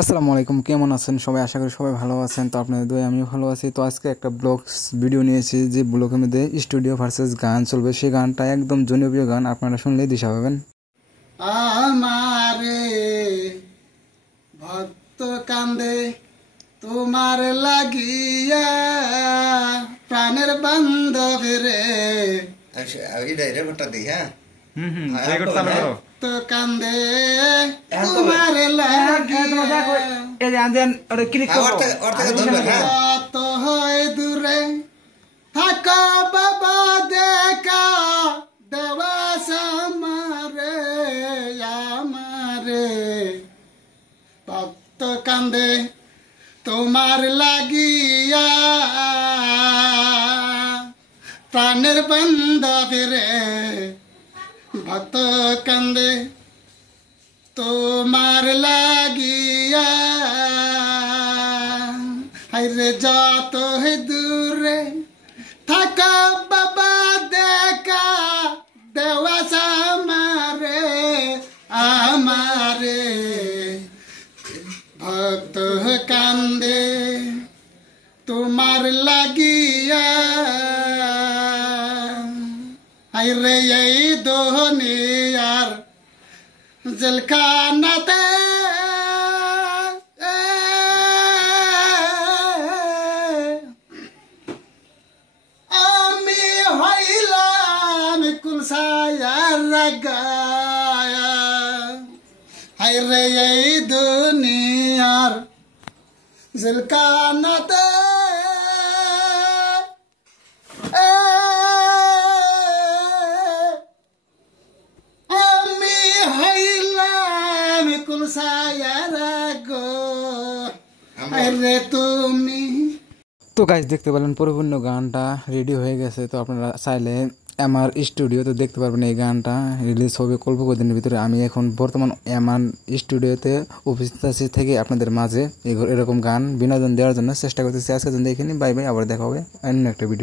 আসসালামু আলাইকুম, কেমন আছেন সবাই? আশা করি সবাই ভালো আছেন। তো আপনাদের দোয়ায় আমিও ভালো আছি। তো আজকে একটা ভিডিও নিয়েছি, যে ব্লগের মধ্যে স্টুডিও ভার্সেস গান চলবে। সেই গানটা একদম জনপ্রিয় গান, আপনারা শুনলেই দিশা পাবেন। আমারে ভক্ত কান্দে তোমার লাগিয়া, প্রাণের বান্ধব রে ভক্ত কান্দে তোমার লাগিয়া, কত হয় দূরে থাকা বাবা দেখা দেবাস আমারে আমারে ভক্ত কান্দে তোমার লাগিয়া, প্রাণের বান্ধব রে ভক্ত কান্দে তোমার লাগিয়া, হাইরে যত দূরে থাকা বাবা দেখা দেওয়াস আমারে আমারে ভক্ত কান্দে তোমার লাগিয়া, হাইরে এই দুনিয়ার জেলখানাতে আমি হইলাম কুলসায়ার রাগায়া, হাইরে এই দুনিয়ার জেলখানাতে আমি হইলাম কুলসায়ার রাগো, হাইরে তুমি। তো গাইস, দেখতে পেলেন পরিপূর্ণ গানটা রেডি হয়ে গেছে। তো আপনারা চাইলে আমার স্টুডিওতে দেখতে পারবেন। এই গানটা রিলিজ হবে অল্প কদিনের ভিতরে। আমি এখন বর্তমান আমার স্টুডিওতে উপস্থিত আছি থেকে আপনাদের মাঝে এরকম গান বিনোদন দেওয়ার জন্য চেষ্টা করতেছি। আজকের জন্য এখানে বাই বাই, আবার দেখা হবে অন্য একটা ভিডিও।